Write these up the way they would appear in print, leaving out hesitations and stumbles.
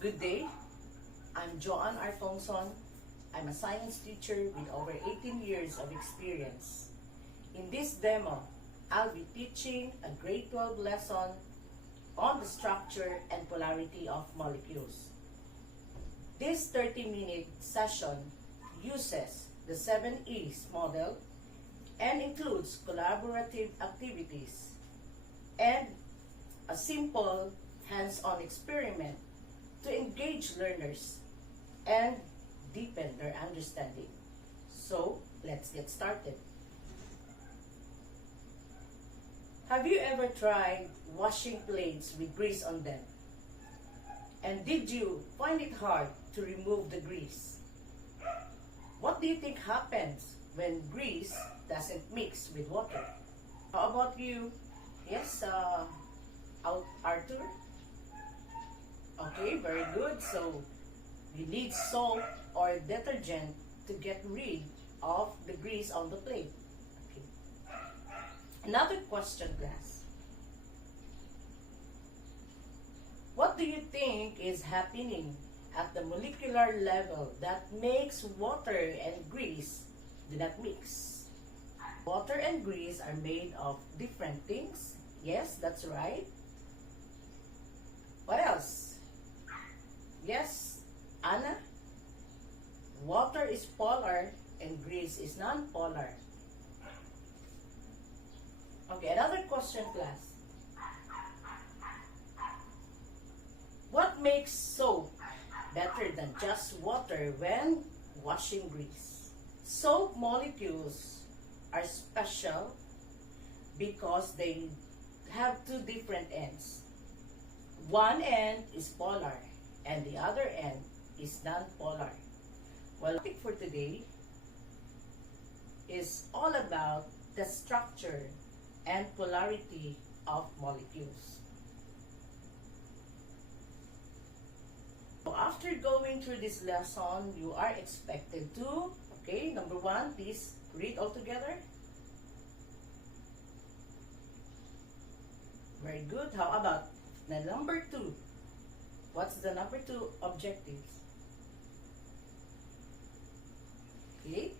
Good day, I'm Joanne Artongson. I'm a science teacher with over 18 years of experience. In this demo, I'll be teaching a grade 12 lesson on the structure and polarity of molecules. This 30-minute session uses the 7E's model and includes collaborative activities and a simple hands-on experiment to engage learners and deepen their understanding. So, let's get started. Have you ever tried washing plates with grease on them? And did you find it hard to remove the grease? What do you think happens when grease doesn't mix with water? How about you? Yes, Arthur? Okay, very good. So, you need salt or detergent to get rid of the grease on the plate. Okay. Another question, class. What do you think is happening at the molecular level that makes water and grease do not mix? Water and grease are made of different things. Yes, that's right. What else? Yes, Anna? Water is polar and grease is non-polar. Okay, another question, class. What makes soap better than just water when washing grease? Soap molecules are special because they have two different ends. One end is polar and the other end is non-polar. Well, the topic for today is all about the structure and polarity of molecules. So after going through this lesson, you are expected to, okay, number one, please read all together. Very good. How about the number two? What's the number two objectives? Okay.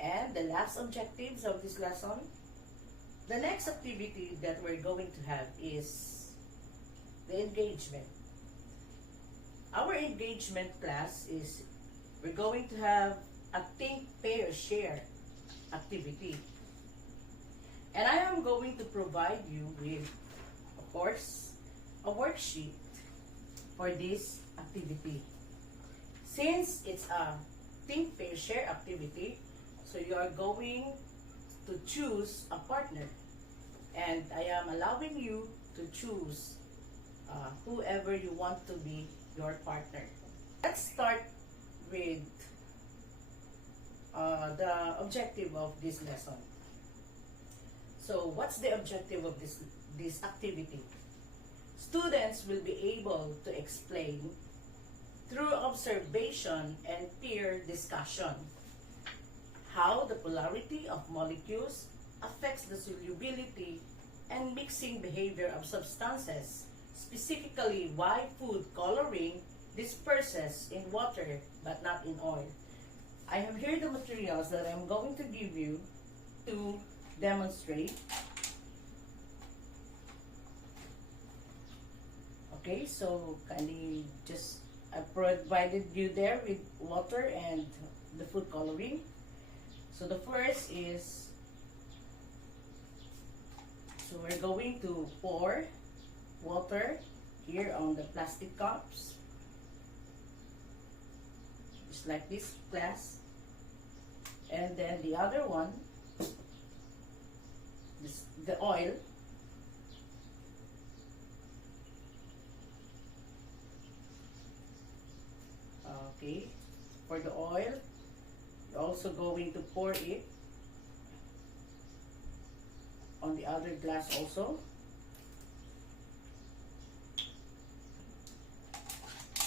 And the last objectives of this lesson. The next activity that we're going to have is the engagement. Our engagement class is we're going to have a think, pair, share activity. And I am going to provide you with, of course, a worksheet for this activity. Since it's a think, pair, share activity, so you are going to choose a partner. And I am allowing you to choose whoever you want to be your partner. Let's start with the objective of this lesson. So what's the objective of this activity? Students will be able to explain through observation and peer discussion how the polarity of molecules affects the solubility and mixing behavior of substances, specifically why food coloring disperses in water but not in oil. I have here the materials that I'm going to give you to demonstrate. Okay, so kindly just I provided you there with water and the food coloring. So the first is, so we're going to pour water here on the plastic cups. Just like this, class. And then the other one, the oil. Okay, for the oil, you're also going to pour it on the other glass also.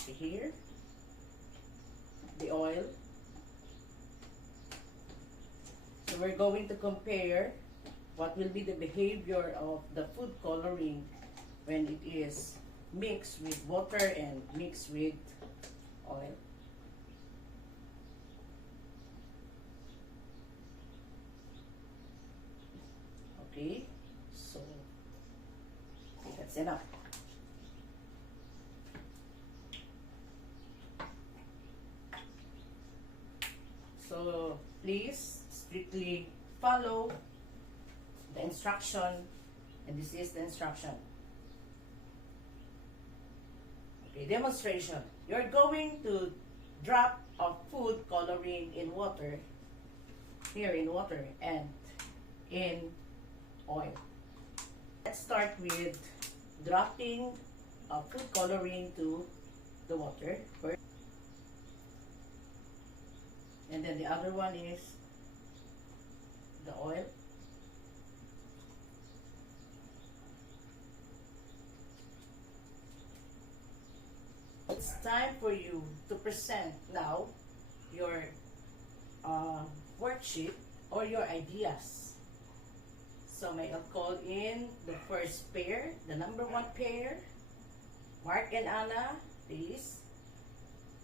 Okay, here, the oil. So we're going to compare what will be the behavior of the food coloring when it is mix with water and mix with oil. Okay, so that's enough. So please strictly follow the instruction, and this is the instruction. Okay, demonstration. You're going to drop of food coloring in water, here in water and in oil. Let's start with dropping of food coloring to the water first. And then the other one is the oil. It's time for you to present now your worksheet or your ideas. So may I call in the first pair, the number 1 pair, Mark and Anna, please.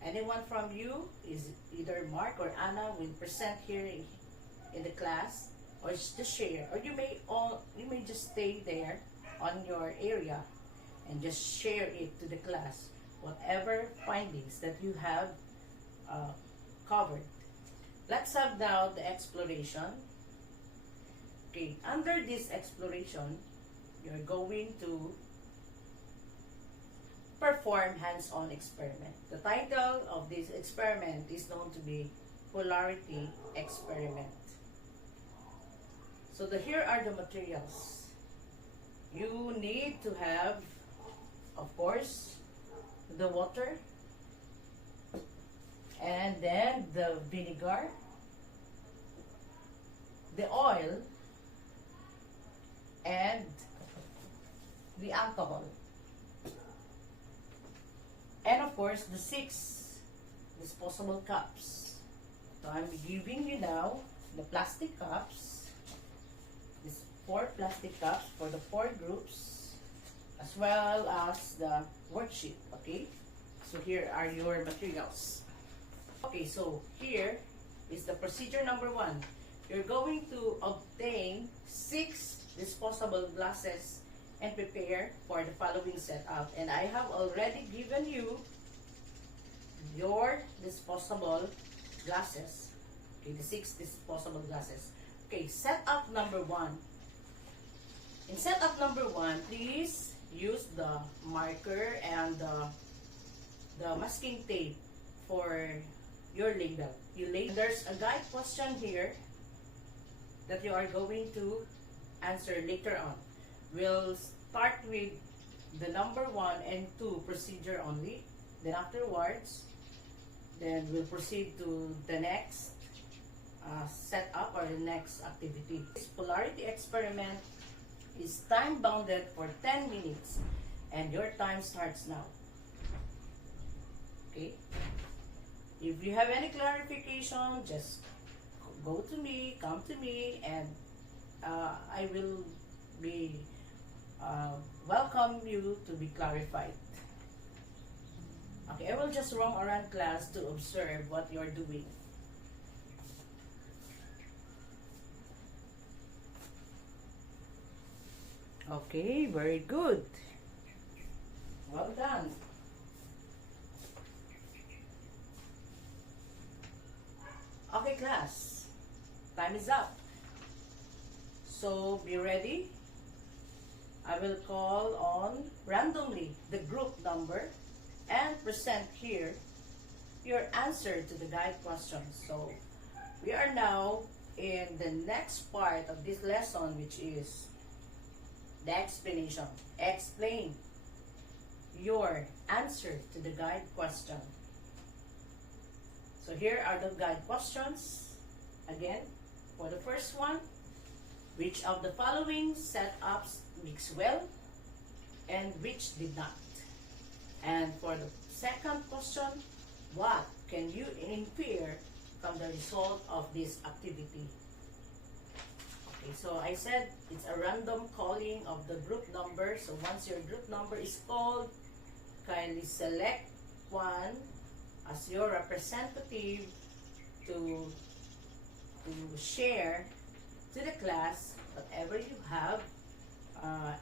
Anyone from you, is either Mark or Anna, will present here in the class, or just share, or you may just stay there on your area and just share it to the class, whatever findings that you have covered. Let's have now the exploration. Okay, under this exploration, you're going to perform hands-on experiment. The title of this experiment is known to be polarity experiment. So here are the materials. You need to have, of course, the water, and then the vinegar, the oil, and the alcohol. And of course, the 6 disposable cups. So I'm giving you now the plastic cups, these 4 plastic cups for the 4 groups, as well as the worksheet, okay? So here are your materials. Okay, so here is the procedure number 1. You're going to obtain 6 disposable glasses and prepare for the following setup. And I have already given you your disposable glasses. Okay, the 6 disposable glasses. Okay, setup number 1. In setup number 1, please use the marker and the masking tape for your label. There's a guide question here that you are going to answer later on. We'll start with the number 1 and 2 procedure only. Then afterwards, then we'll proceed to the next setup or the next activity. This polarity experiment is time bounded for 10 minutes and your time starts now. Okay? If you have any clarification, just go to me, come to me, and I will be welcome you to be clarified. Okay, I will just roam around class to observe what you're doing. Okay, very good. Well done. Okay, class. Time is up. So, be ready. I will call on randomly the group number and present here your answer to the guide questions. So, we are now in the next part of this lesson, which is the explanation. Explain your answer to the guide question. So here are the guide questions. Again, for the first one, which of the following setups mix well and which did not? And for the second question, what can you infer from the result of this activity? Okay, so I said it's a random calling of the group number. So once your group number is called, kindly select one as your representative to share to the class whatever you have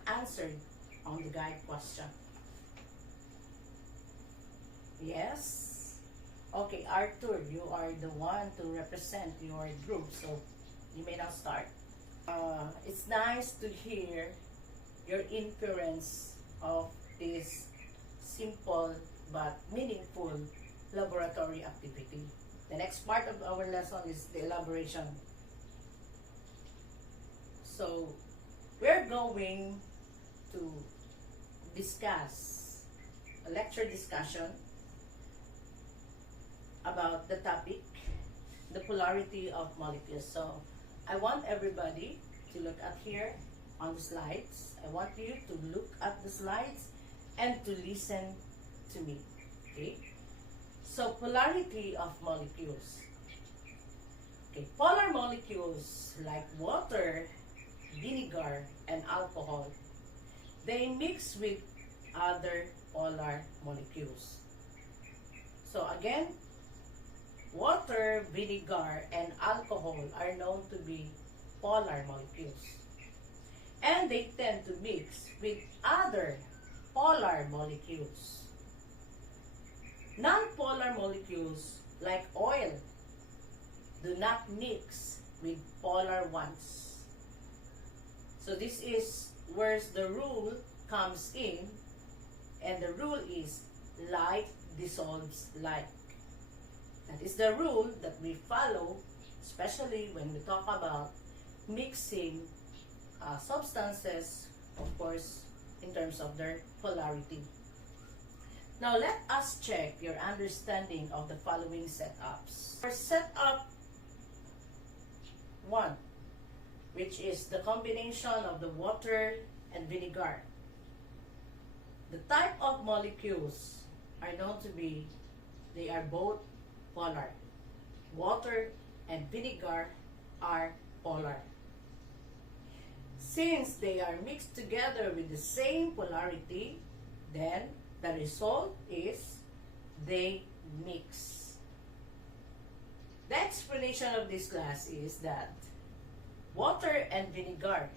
answered on the guide question. Yes? Okay, Arthur, you are the one to represent your group, so you may now start. It's nice to hear your inference of this simple but meaningful laboratory activity. The next part of our lesson is the elaboration. So, we're going to discuss a lecture discussion about the topic, the polarity of molecules. So, I want everybody to look at here on the slides. I want you to look at the slides and to listen to me. Okay? So, polarity of molecules. Okay, polar molecules like water, vinegar, and alcohol, they mix with other polar molecules. So again, water, vinegar, and alcohol are known to be polar molecules. And they tend to mix with other polar molecules. Non-polar molecules like oil do not mix with polar ones. So this is where the rule comes in, and the rule is like dissolves like. That is the rule that we follow, especially when we talk about mixing substances, of course, in terms of their polarity. Now let us check your understanding of the following setups. For setup 1, which is the combination of the water and vinegar. The type of molecules are known to be, they are both polar. Water and vinegar are polar. Since they are mixed together with the same polarity, then the result is they mix. The explanation of this class is that water and vinegar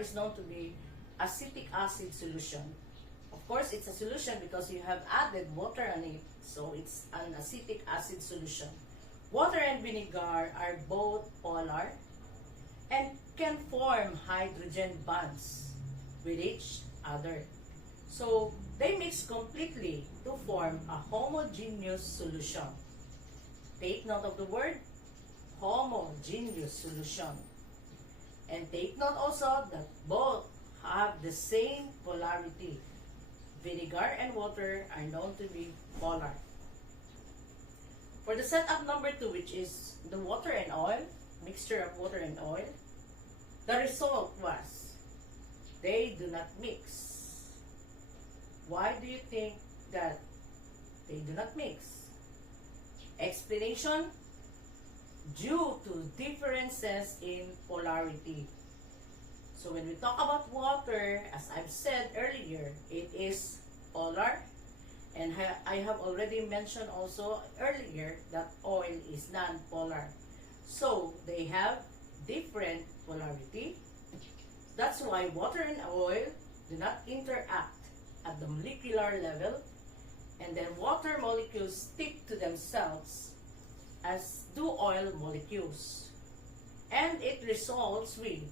is known to be acetic acid solution. Of course, it's a solution because you have added water on it, so it's an acetic acid solution. Water and vinegar are both polar and can form hydrogen bonds with each other. So, they mix completely to form a homogeneous solution. Take note of the word homogeneous solution. And take note also that both have the same polarity. Vinegar and water are known to be polar. For the setup number 2, which is the water and oil, mixture of water and oil, the result was they do not mix. Why do you think that they do not mix? Explanation: due to differences in polarity. So when we talk about water, as I've said earlier, it is polar. And I have already mentioned also earlier that oil is non-polar. So they have different polarity. That's why water and oil do not interact at the molecular level. And then water molecules stick to themselves as do oil molecules. And it results with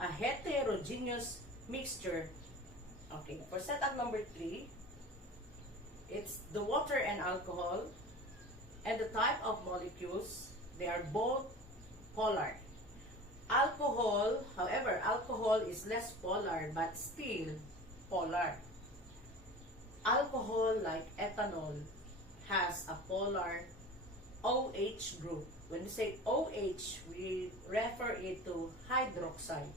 a heterogeneous mixture. Okay, for setup number 3, it's the water and alcohol, and the type of molecules, they are both polar. Alcohol, however, alcohol is less polar but still polar. Alcohol, like ethanol, has a polar OH group. When we say OH, we refer it to hydroxide.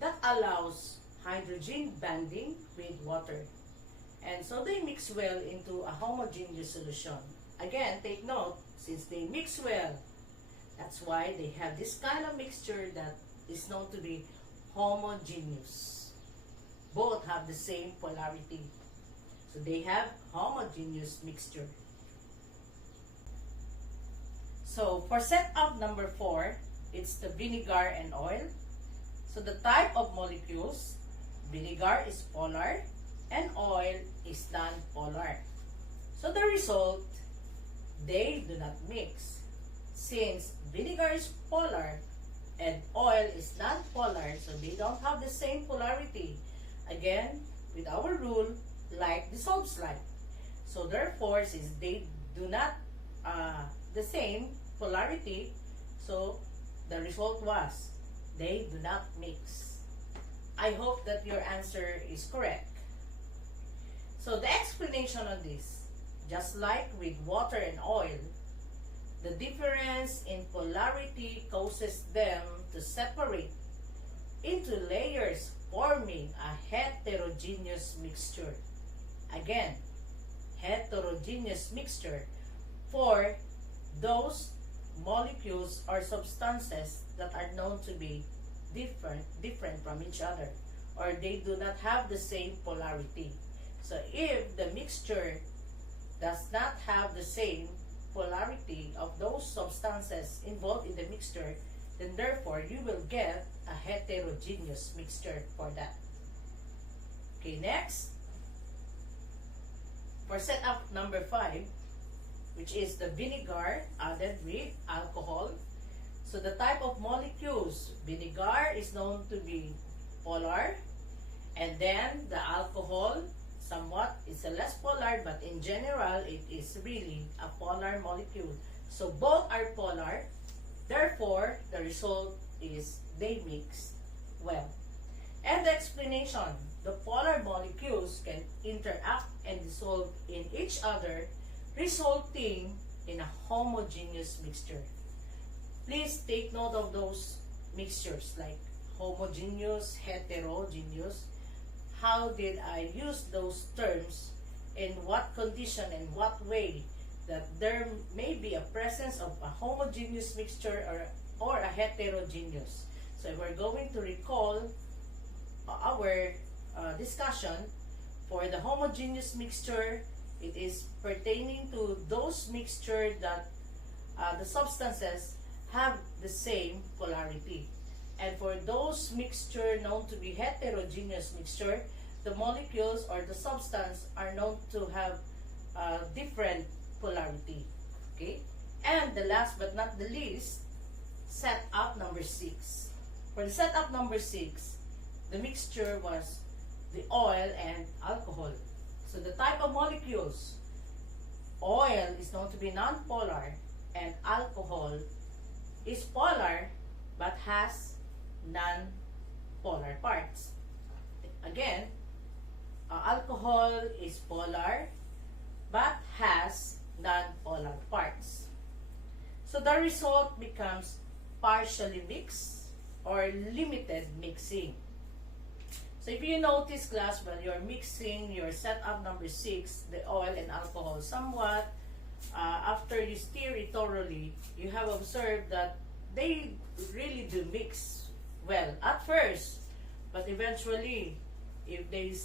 That allows hydrogen bonding with water. And so they mix well into a homogeneous solution. Again, take note, since they mix well, that's why they have this kind of mixture that is known to be homogeneous. Both have the same polarity. So So they have homogeneous mixture. So for setup number 4, it's the vinegar and oil. So the type of molecules, vinegar is polar and oil is non-polar. So the result, they do not mix. Since vinegar is polar and oil is non-polar, so they don't have the same polarity. Again, with our rule, like dissolves like. So therefore, since they do not the same polarity, so the result was they do not mix. I hope that your answer is correct. So the explanation on this, just like with water and oil, the difference in polarity causes them to separate into layers, forming a heterogeneous mixture. Again, heterogeneous mixture for those molecules or substances that are known to be different from each other, or they do not have the same polarity. So if the mixture does not have the same polarity of those substances involved in the mixture, then therefore you will get a heterogeneous mixture for that. Okay, next. For setup number 5, which is the vinegar added with alcohol. So the type of molecules, vinegar is known to be polar, and then the alcohol somewhat is a less polar, but in general it is really a polar molecule. So both are polar, therefore the result is they mix well. And the explanation, the polar molecules can interact and dissolve in each other, resulting in a homogeneous mixture. Please take note of those mixtures like homogeneous, heterogeneous. How did I use those terms? In what condition and what way that there may be a presence of a homogeneous mixture or a heterogeneous. So we're going to recall our discussion for the homogeneous mixture. It is pertaining to those mixture that the substances have the same polarity. And for those mixture known to be heterogeneous mixture, the molecules or the substance are known to have different polarity. Okay? And the last but not the least, setup number 6. For the setup number 6, the mixture was the oil and alcohol. So the type of molecules, oil is known to be non-polar and alcohol is polar but has non-polar parts. Again, alcohol is polar but has non-polar parts. So the result becomes partially mixed or limited mixing. So if you notice, class, when you're mixing your setup number 6, the oil and alcohol, somewhat after you stir it thoroughly, you have observed that they really do mix well at first, but eventually, if they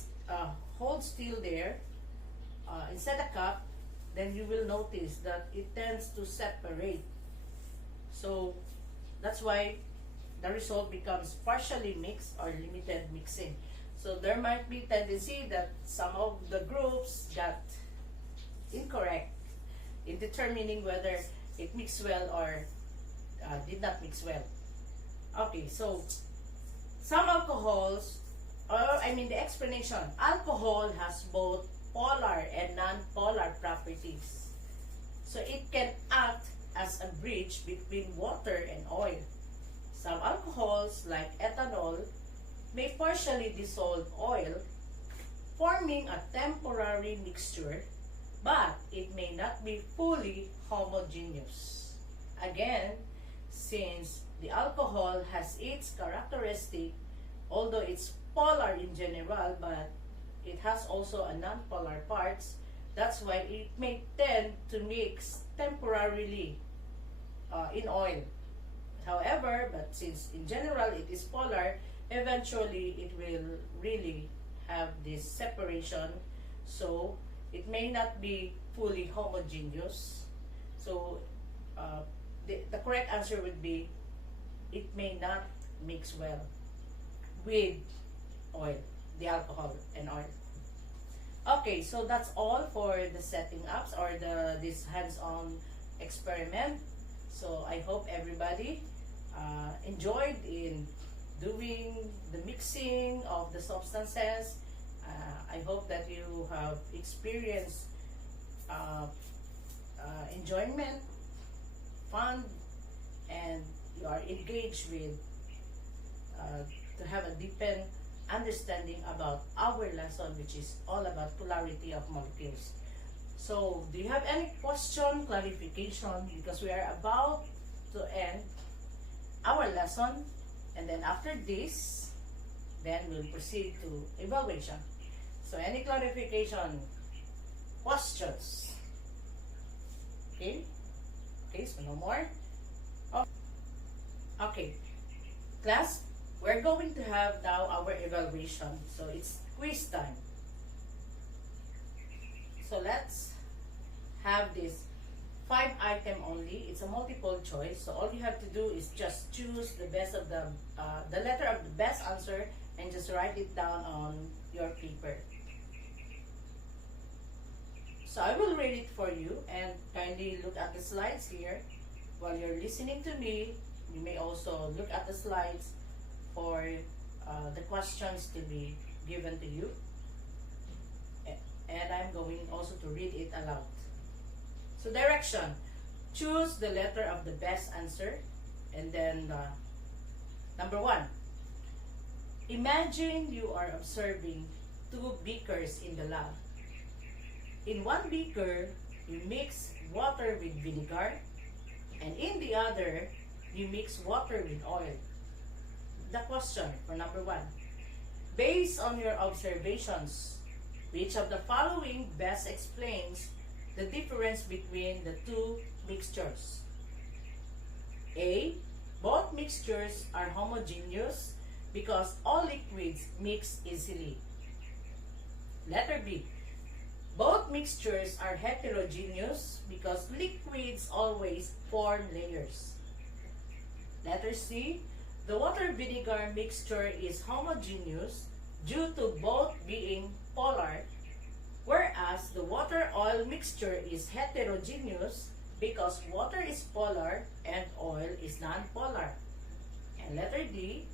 hold still there inside a cup, then you will notice that it tends to separate. So that's why the result becomes partially mixed or limited mixing. So there might be tendency that some of the groups got incorrect in determining whether it mixed well or did not mix well. Okay, so some alcohols, the explanation, alcohol has both polar and non-polar properties. So it can act as a bridge between water and oil. Some alcohols, like ethanol, may partially dissolve oil, forming a temporary mixture, but it may not be fully homogeneous. Again, since the alcohol has its characteristic, although it's polar in general, but it has also a non-polar parts, that's why it may tend to mix temporarily in oil. However, but since in general it is polar, eventually it will really have this separation So it may not be fully homogeneous. So the correct answer would be it may not mix well with oil, the alcohol and oil. Okay, so that's all for the setting ups or this hands-on experiment. So I hope everybody enjoyed in doing the mixing of the substances. I hope that you have experienced enjoyment, fun, and you are engaged with to have a deepened understanding about our lesson, which is all about polarity of molecules. So, do you have any question, clarification? Because we are about to end our lesson, and then after this, then we'll proceed to evaluation. So, any clarification, questions? Okay? Okay, so no more. Okay, class, we're going to have now our evaluation. So it's quiz time. So let's have this 5-item only. It's a multiple choice. So all you have to do is just choose the best of the letter of the best answer and just write it down on your paper. So I will read it for you, and kindly look at the slides here. While you're listening to me, you may also look at the slides for the questions to be given to you. And I'm going also to read it aloud. So direction. Choose the letter of the best answer. And then number 1. Imagine you are observing 2 beakers in the lab. In one beaker, you mix water with vinegar, and in the other, you mix water with oil. The question for number 1. Based on your observations, which of the following best explains the difference between the 2 mixtures? A. Both mixtures are homogeneous because all liquids mix easily. Letter B. Both mixtures are heterogeneous because liquids always form layers. Letter C. The water-vinegar mixture is homogeneous due to both being polar, whereas the water-oil mixture is heterogeneous because water is polar and oil is non-polar. And letter D.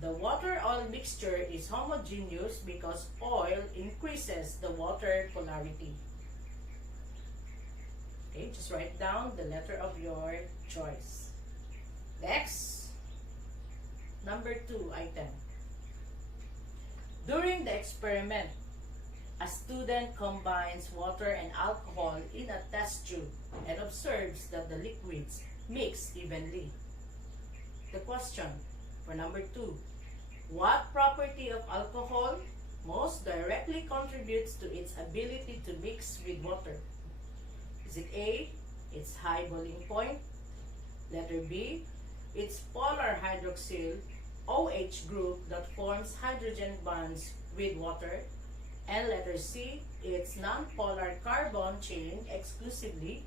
The water-oil mixture is homogeneous because oil increases the water polarity. Okay, just write down the letter of your choice. Next, number 2 item. During the experiment, a student combines water and alcohol in a test tube and observes that the liquids mix evenly. The question for number 2. What property of alcohol most directly contributes to its ability to mix with water? Is it A, its high boiling point? Letter B, its polar hydroxyl OH group that forms hydrogen bonds with water? And letter C, its non-polar carbon chain exclusively?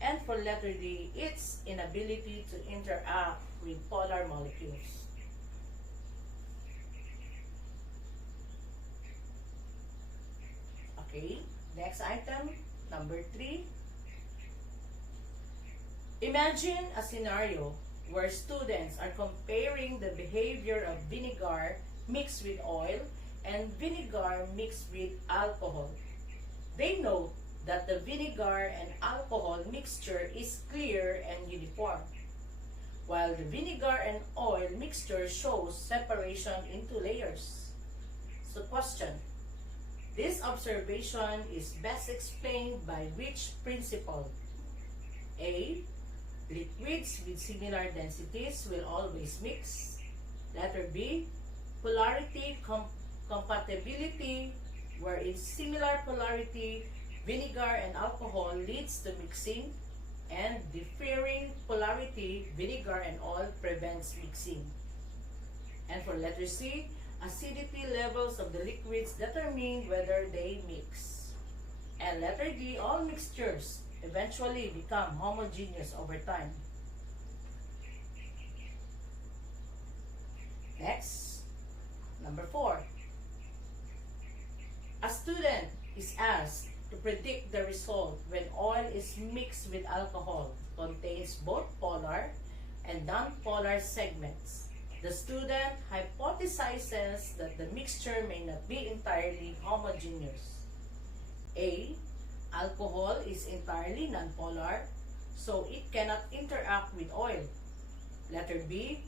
And for letter D, its inability to interact with polar molecules. Okay, next item, number 3. Imagine a scenario where students are comparing the behavior of vinegar mixed with oil and vinegar mixed with alcohol. They note that the vinegar and alcohol mixture is clear and uniform, while the vinegar and oil mixture shows separation into layers. So question. This observation is best explained by which principle? A. Liquids with similar densities will always mix. Letter B. Polarity compatibility, where in similar polarity, vinegar and alcohol leads to mixing, and differing polarity, vinegar and oil prevents mixing. And for letter C, acidity levels of the liquids determine whether they mix. And letter D, all mixtures eventually become homogeneous over time. Next, number 4. A student is asked to predict the result when oil is mixed with alcohol, contains both polar and non-polar segments. The student hypothesizes that the mixture may not be entirely homogeneous. A. Alcohol is entirely non-polar, so it cannot interact with oil. Letter B.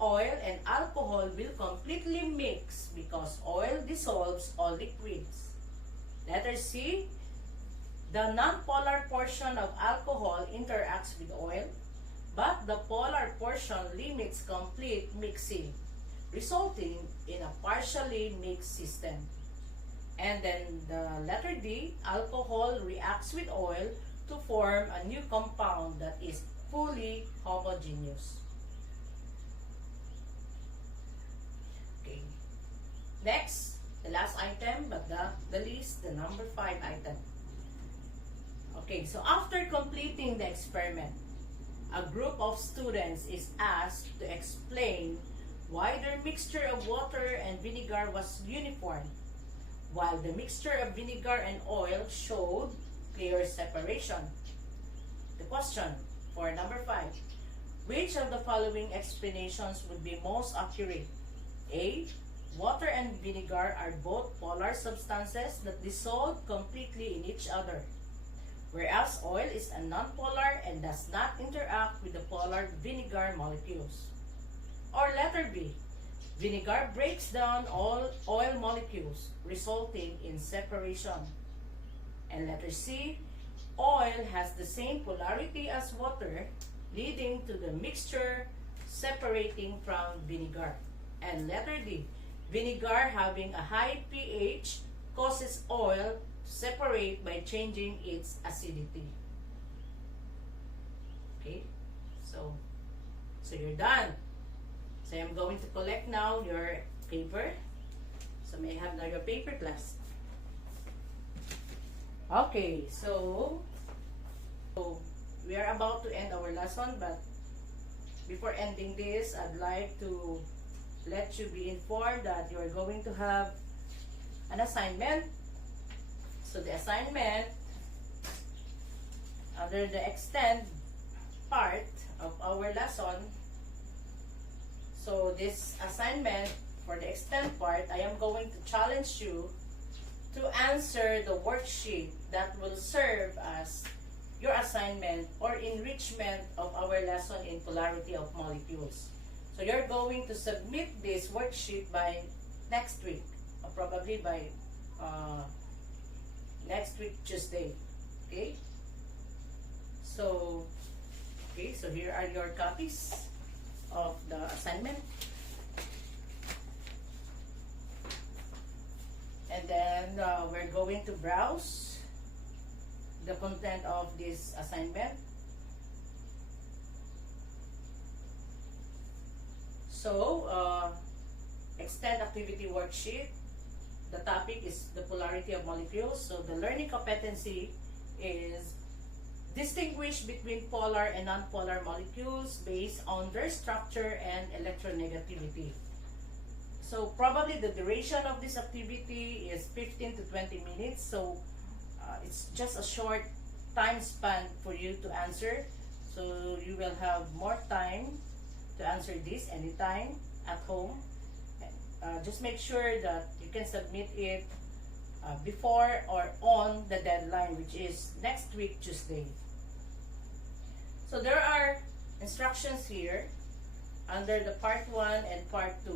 Oil and alcohol will completely mix because oil dissolves all liquids. Letter C. The non-polar portion of alcohol interacts with oil, but the polar portion limits complete mixing, resulting in a partially mixed system. And then the letter D, alcohol reacts with oil to form a new compound that is fully homogeneous. Okay. Next, the last item, but the least, the number 5 item. Okay, so after completing the experiment, a group of students is asked to explain why their mixture of water and vinegar was uniform, while the mixture of vinegar and oil showed clear separation. The question for number 5. Which of the following explanations would be most accurate? A. Water and vinegar are both polar substances that dissolve completely in each other, whereas oil is a non-polar and does not interact with the polar vinegar molecules. Or letter B. Vinegar breaks down all oil molecules, resulting in separation. And letter C, oil has the same polarity as water, leading to the mixture separating from vinegar. And letter D, vinegar having a high pH causes oil to separate by changing its acidity. Okay, so you're done. So I'm going to collect now your paper. So may I have now your paper, class? Okay, so we are about to end our lesson, but before ending this, I'd like to let you be informed that you are going to have an assignment. So the assignment under the extend part of our lesson. So this assignment for the extend part, I am going to challenge you to answer the worksheet that will serve as your assignment or enrichment of our lesson in polarity of molecules. So you're going to submit this worksheet by next week, or probably by next week Tuesday. Okay? So here are your copies of the assignment. And then we're going to browse the content of this assignment. So, extend activity worksheet. The topic is the polarity of molecules. So, the learning competency is distinguish between polar and non-polar molecules based on their structure and electronegativity. So, probably the duration of this activity is 15 to 20 minutes. So, it's just a short time span for you to answer. So, you will have more time to answer this anytime at home. Just make sure that you can submit it before or on the deadline, which is next week Tuesday. So there are instructions here under the part 1 and part 2,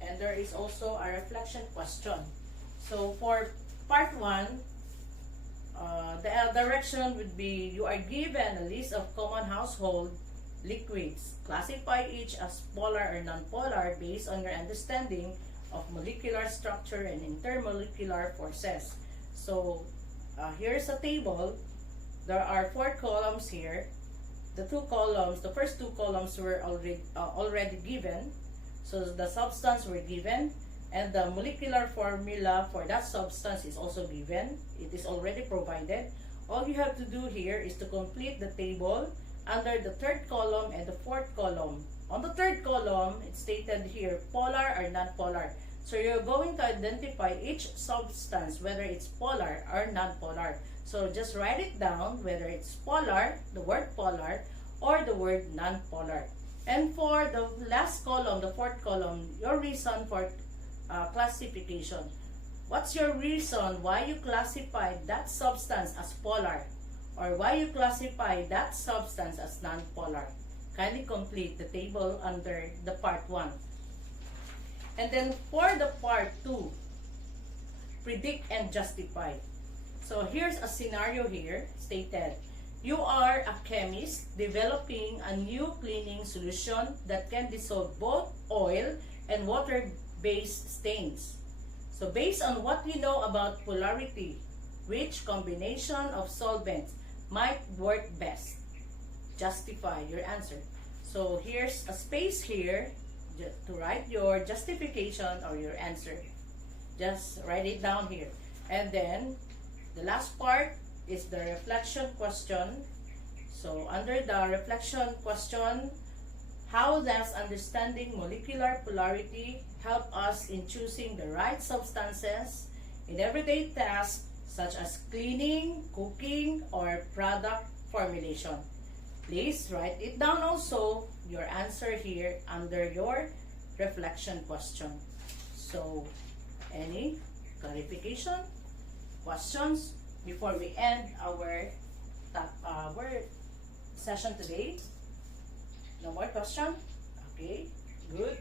and there is also a reflection question. So for part 1, the direction would be you are given a list of common household liquids. Classify each as polar or non-polar based on your understanding of molecular structure and intermolecular forces. So here's a table. There are 4 columns here. The first two columns were already given. So the substance were given. And the molecular formula for that substance is also given. It is already provided. All you have to do here is to complete the table under the third column and the fourth column. On the third column, it's stated here, polar or non-polar. So you're going to identify each substance, whether it's polar or non-polar. So just write it down, whether it's polar, the word polar, or the word non-polar. And for the last column, the fourth column, your reason for classification. What's your reason why you classify that substance as polar? Or why you classify that substance as non-polar? Kindly complete the table under the part 1. And then for the part 2, predict and justify. So here's a scenario here stated. You are a chemist developing a new cleaning solution that can dissolve both oil and water-based stains. So based on what you know about polarity, which combination of solvents might work best? Justify your answer. So here's a space here to write your justification or your answer. Just write it down here. And then the last part is the reflection question. So under the reflection question, how does understanding molecular polarity help us in choosing the right substances in everyday tasks such as cleaning, cooking, or product formulation? Please write it down also, your answer here under your reflection question. So, any clarification, questions before we end our session today? No more question? Okay, good.